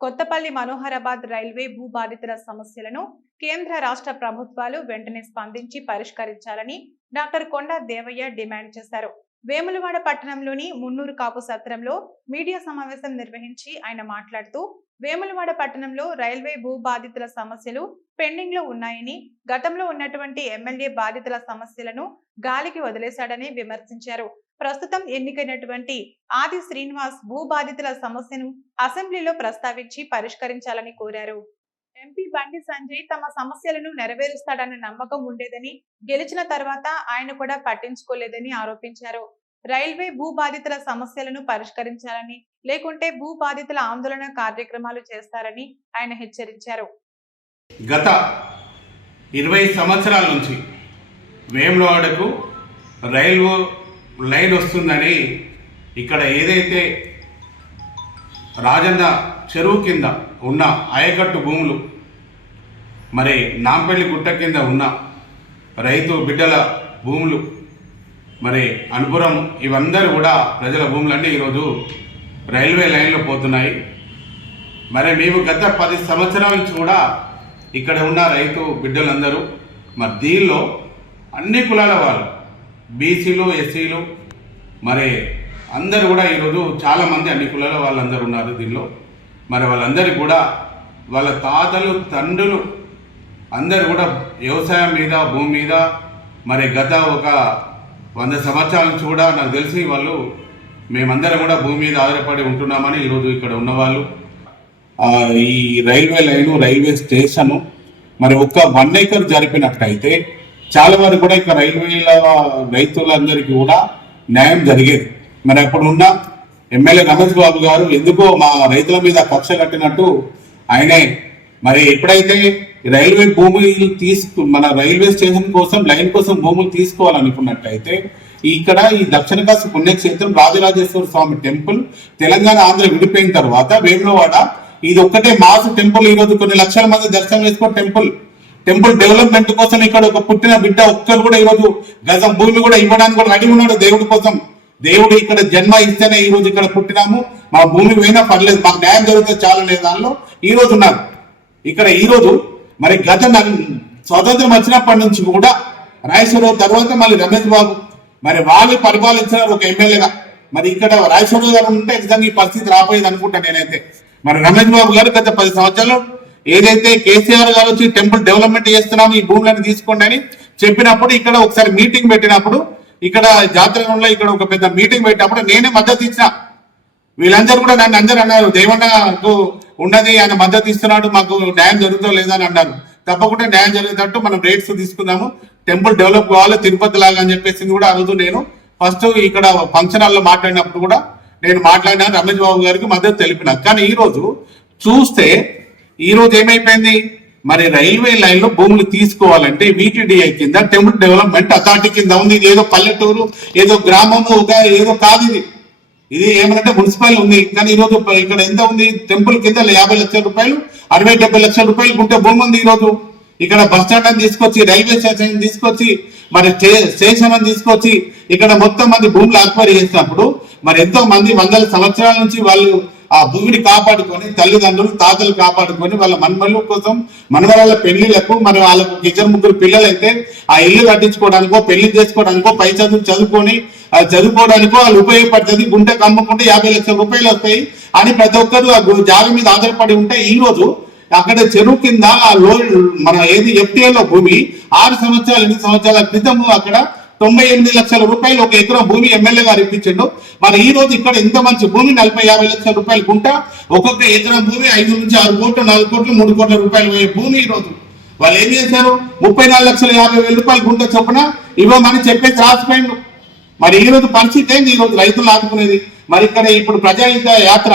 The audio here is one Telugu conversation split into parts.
కొత్తపల్లి మనోహరాబాద్ రైల్వే భూ బాధితుల సమస్యలను కేంద్ర రాష్ట్ర ప్రభుత్వాలు వెంటనే స్పందించి పరిష్కరించాలని డాక్టర్ కొండ దేవయ్య డిమాండ్ చేశారు. వేములవాడ పట్టణంలోని మున్నూరు కాపు సత్రంలో మీడియా సమావేశం నిర్వహించి ఆయన మాట్లాడుతూ వేములవాడ పట్టణంలో రైల్వే భూ బాధితుల సమస్యలు పెండింగ్లో ఉన్నాయని గతంలో ఉన్నటువంటి ఎమ్మెల్యే బాధితుల సమస్యలను గాలికి వదిలేశాడని విమర్శించారు. ప్రస్తుతం ఎన్నికైనటువంటి ఆది శ్రీనివాస్ భూ బాధితుల సమస్యను అసెంబ్లీలో ప్రస్తావించి పరిష్కరించాలని కోరారు. ఎంపీ బండి సంజయ్ తమ సమస్యలను నెరవేరుస్తాడన్న నమ్మకం ఉండేదని గెలిచిన తర్వాత ఆయన కూడా పట్టించుకోలేదని ఆరోపించారు. రైల్వే భూ బాధితుల సమస్యలను పరిష్కరించాలని లేకుంటే భూ బాధితుల ఆందోళన కార్యక్రమాలు చేస్తారని ఆయన హెచ్చరించారు. గత ఇరవై సంవత్సరాల నుంచి వేములవాడకు రైల్వే లైన్ వస్తుందని ఇక్కడ ఏదైతే రాజన్న చెరువు కింద ఉన్న ఆయకట్టు భూములు మరి నాంపల్లి గుట్ట కింద ఉన్న రైతు బిడ్డల భూములు మరి అనుపురం ఇవందరూ కూడా ప్రజల భూములన్నీ ఈరోజు. రైల్వే లైన్లో పోతున్నాయి. మరి మేము గత పది సంవత్సరాల నుంచి కూడా ఇక్కడ ఉన్న రైతు బిడ్డలందరూ మరి దీనిలో అన్ని కులాల వాళ్ళు బీసీలు ఎస్సీలు మరి అందరూ కూడా ఈరోజు చాలామంది అన్ని కులాల వాళ్ళందరూ ఉన్నారు దీనిలో. మరి వాళ్ళందరికీ కూడా వాళ్ళ తాతలు తండ్రులు అందరూ కూడా వ్యవసాయం మీద భూమి మీద మరి గత ఒక వంద సంవత్సరాల నుంచి కూడా నాకు తెలిసి వాళ్ళు మేమందరం కూడా భూమి మీద ఆధారపడి ఉంటున్నామని ఈరోజు ఇక్కడ ఉన్నవాళ్ళు. ఈ రైల్వే లైను రైల్వే స్టేషను మరి ఒక్క వన్ ఏకర్ జరిపినట్టయితే చాలా వరకు కూడా ఇక రైల్వేల రైతులందరికీ కూడా న్యాయం జరిగేది. మరి అప్పుడు ఉన్న ఎమ్మెల్యే రమేష్ బాబు గారు ఎందుకో మా రైతుల మీద కక్ష కట్టినట్టు ఆయనే. మరి ఎప్పుడైతే రైల్వే భూములు తీసుకు మన రైల్వే స్టేషన్ కోసం లైన్ కోసం భూములు తీసుకోవాలనుకున్నట్లయితే ఇక్కడ ఈ దక్షిణ కాశీ పుణ్యక్షేత్రం రాజరాజేశ్వర స్వామి టెంపుల్ తెలంగాణ ఆంధ్ర విడిపోయిన తర్వాత వేములవాడ ఇది ఒక్కటే మాసు టెంపుల్. ఈ రోజు కొన్ని లక్షల మంది దర్శనం చేసుకో టెంపుల్. టెంపుల్ డెవలప్మెంట్ కోసం ఇక్కడ ఒక పుట్టిన బిడ్డ ఒక్కరు కూడా ఈరోజు గజం భూమి కూడా ఇవ్వడానికి కూడా రెడీ ఉన్నాడు దేవుడి కోసం. దేవుడు ఇక్కడ జన్మ ఇస్తేనే ఈ రోజు ఇక్కడ పుట్టినాము. మా భూమి పోయినా పర్లేదు మాకు న్యాయం జరిగితే చాలా లేదు దానిలో ఈ రోజు ఉన్నారు. ఇక్కడ ఈ రోజు మరి గత స్వాతంత్రం వచ్చినప్పటి నుంచి కూడా రాజేశ్వరరావు తర్వాత మళ్ళీ రమేష్ బాబు మరి వాళ్ళు పరిపాలించినారు ఒక ఎమ్మెల్యేగా. మరి ఇక్కడ రాజేశ్వరరావు గారు ఉంటే నిజంగా ఈ పరిస్థితి రాపోయేది అనుకుంటా నేనైతే. మరి రమేష్ బాబు గారు గత పది సంవత్సరాలు ఏదైతే కేసీఆర్ గారు వచ్చి టెంపుల్ డెవలప్మెంట్ చేస్తున్నాము ఈ భూములను తీసుకోండి అని చెప్పినప్పుడు ఇక్కడ ఒకసారి మీటింగ్ పెట్టినప్పుడు ఇక్కడ జాతరలో ఇక్కడ ఒక పెద్ద మీటింగ్ పెట్టినప్పుడు నేనే మద్దతు ఇచ్చిన. వీళ్ళందరూ కూడా నన్ను అందరూ అన్నారు దేవన్నకు ఉన్నది ఆయన మద్దతు ఇస్తున్నాడు మాకు న్యాయం జరుగుతా లేదా అని అన్నారు. తప్పకుండా న్యాయం జరిగేటట్టు మనం రేట్స్ తీసుకుందాము టెంపుల్ డెవలప్ కావాలి తిరుపతి లాగా అని చెప్పేసి కూడా ఆ రోజు నేను ఫస్ట్ ఇక్కడ ఫంక్షన్ హాల్లో మాట్లాడినప్పుడు కూడా నేను మాట్లాడినా రమేష్ బాబు గారికి మద్దతు తెలిపిన. కానీ ఈరోజు చూస్తే ఈ రోజు ఏమైపోయింది? మరి రైల్వే లైన్లో భూములు తీసుకోవాలంటే వీటీడీఐ కింద టెంపుల్ డెవలప్మెంట్ అథారిటీ కింద ఉంది. ఇది ఏదో పల్లెటూరు ఏదో గ్రామము ఒక ఏదో కాదు ఇది. ఇది ఏమంటే మున్సిపల్ ఉంది. కానీ ఈ రోజు ఇక్కడ ఎంత ఉంది? టెంపుల్ కింద యాభై లక్షల రూపాయలు అరవై డెబ్బై లక్షల రూపాయలు ఉంటే భూమి ఉంది ఈ రోజు ఇక్కడ బస్ స్టాండ్ అని తీసుకొచ్చి రైల్వే స్టేషన్ తీసుకొచ్చి మరి స్టేషన్ అని తీసుకొచ్చి ఇక్కడ మొత్తం మంది భూములు ఆక్వైరీ చేసినప్పుడు మరి ఎంతో మంది వందల సంవత్సరాల నుంచి వాళ్ళు ఆ భూమిని కాపాడుకొని తల్లిదండ్రులు తాతలు కాపాడుకొని వాళ్ళ మన్మల కోసం మనవరాల పెళ్ళిలకు మరి వాళ్ళకు ఇద్దరు ముగ్గురు పిల్లలు అయితే ఆ ఇల్లు కట్టించుకోవడానికో పెళ్ళి చేసుకోవడానికో పై చదువు చదువుకొని అది చదువుకోవడానికో వాళ్ళు ఉపయోగపడుతుంది గుంటెకు అమ్ముకుంటే యాభై లక్షల రూపాయలు వస్తాయి అని ప్రతి ఒక్కరు ఆ జాగ మీద ఆధారపడి ఉంటే ఈ రోజు అక్కడ చెరువు కింద ఆ లో మన ఏది ఎఫ్టీఏలో లో భూమి ఆరు సంవత్సరాలు ఎనిమిది సంవత్సరాల క్రితము అక్కడ తొంభై ఎనిమిది లక్షల రూపాయలు ఒక ఎకరం భూమి ఎమ్మెల్యే గారు ఇప్పించిండు. మరి ఈ రోజు ఇక్కడ ఇంత మంచి భూమి నలభై యాభై లక్షల రూపాయలు గుంట ఒక్కొక్క ఎకరం భూమి ఐదు నుంచి ఆరు కోట్లు నాలుగు కోట్లు మూడు కోట్ల రూపాయలు పోయే భూమి ఈ రోజు. వాళ్ళు ఏం చేశారు? ముప్పై నాలుగు లక్షల యాభై వేల రూపాయలు గుంట చొప్పున ఇవ్వమని చెప్పేసి రాసిపోయిండు. మరి ఈ రోజు పరిస్థితి ఏంది? ఈ రోజు రైతులు ఆదుకునేది? మరి ఇక్కడ ఇప్పుడు ప్రజాహిత యాత్ర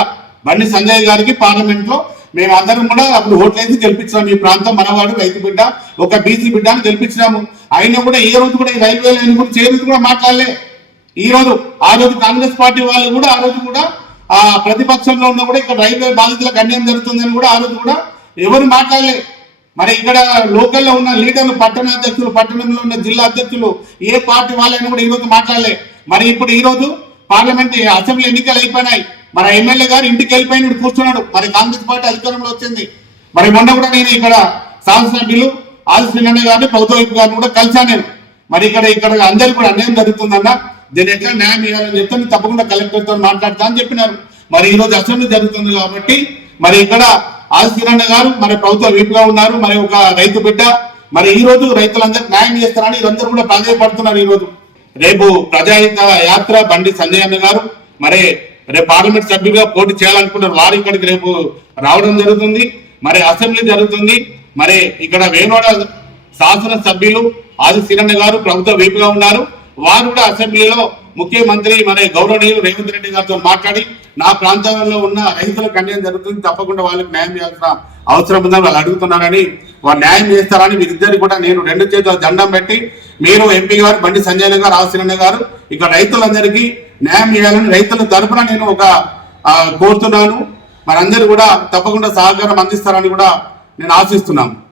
బండి సంజయ్ గారికి పార్లమెంట్లో మేము అందరం కూడా అప్పుడు ఓట్లేసి గెలిపించినాం. ఈ ప్రాంతం మనవాడు రైతు బిడ్డ ఒక బీసీ బిడ్డ అని గెలిపించినాము. అయినా కూడా ఏ రోజు కూడా ఈ రైల్వే లైన్ గురించి ఏ రోజు కూడా మాట్లాడలే. ఈ రోజు ఆ రోజు కాంగ్రెస్ పార్టీ వాళ్ళు కూడా ఆ రోజు కూడా ఆ ప్రతిపక్షంలో ఉన్న కూడా ఇక్కడ రైల్వే బాధితులకు అన్యాయం జరుగుతుందని కూడా ఆ రోజు కూడా ఎవరు మాట్లాడలే. మరి ఇక్కడ లోకల్లో ఉన్న లీడర్లు పట్టణ అధ్యక్షులు పట్టణంలో ఉన్న జిల్లా అధ్యక్షులు ఏ పార్టీ వాళ్ళైనా కూడా ఈ రోజు మాట్లాడలే. మరి ఇప్పుడు ఈ రోజు పార్లమెంట్ అసెంబ్లీ ఎన్నికలు అయిపోయినాయి. మన ఎమ్మెల్యే గారు ఇంటికి వెళ్ళిపోయిన కూర్చున్నాడు. మరి కాంగ్రెస్ పార్టీ అధికారంలో వచ్చింది. మరి మొన్న కూడా నేను ఇక్కడ శాసనసభ్యులు ఆదిశ్రీనన్న గారిని ప్రభుత్వ గారిని కూడా కలిశాను నేను. మరి ఇక్కడ ఇక్కడ అందరికీ కూడా అన్యాయం జరుగుతుందన్న దీన్ని ఎట్లా న్యాయం ఇవ్వాలని చెప్తే తప్పకుండా కలెక్టర్తో మాట్లాడతా అని చెప్పినారు. మరి ఈ రోజు అసెంబ్లీ జరుగుతుంది కాబట్టి మరి ఇక్కడ ఆదిశ్రీనన్న గారు మరి ప్రభుత్వ వీపుగా ఉన్నారు. మరి ఒక రైతు బిడ్డ. మరి ఈ రోజు రైతులందరికీ న్యాయం చేస్తారని వీరందరూ కూడా ప్రాధాన్యపడుతున్నారు ఈ రోజు. రేపు ప్రజాహిత యాత్ర బండి సంజయ్ అన్న గారు. మరి రేపు పార్లమెంట్ సభ్యులుగా పోటీ చేయాలనుకున్నారు. వారు ఇక్కడికి రేపు రావడం జరుగుతుంది. మరి అసెంబ్లీ జరుగుతుంది. మరి ఇక్కడ వేణోడ శాసన సభ్యులు ఆది శ్రీరన్న గారు ప్రభుత్వ వీపుగా ఉన్నారు. వారు కూడా అసెంబ్లీలో ముఖ్యమంత్రి మన గౌరవనీయులు రేవంత్ రెడ్డి గారితో మాట్లాడి నా ప్రాంతాలలో ఉన్న రైతులకు అన్యాయం జరుగుతుంది. తప్పకుండా వాళ్ళకి న్యాయం చేయాల్సిన అవసరం ఉందని వాళ్ళు అడుగుతున్నారని వారు న్యాయం చేస్తారని వీరిద్దరికి కూడా నేను రెండు చేతుల దండం పెట్టి మీరు ఎంపీ గారు బండి సంజయ్ గారు ఆశీర్ణ గారు ఇక రైతులందరికీ న్యాయం చేయాలని రైతుల తరపున నేను ఒక కోరుతున్నాను. మనందరూ కూడా తప్పకుండా సహకారం అందిస్తారని కూడా నేను ఆశిస్తున్నాను.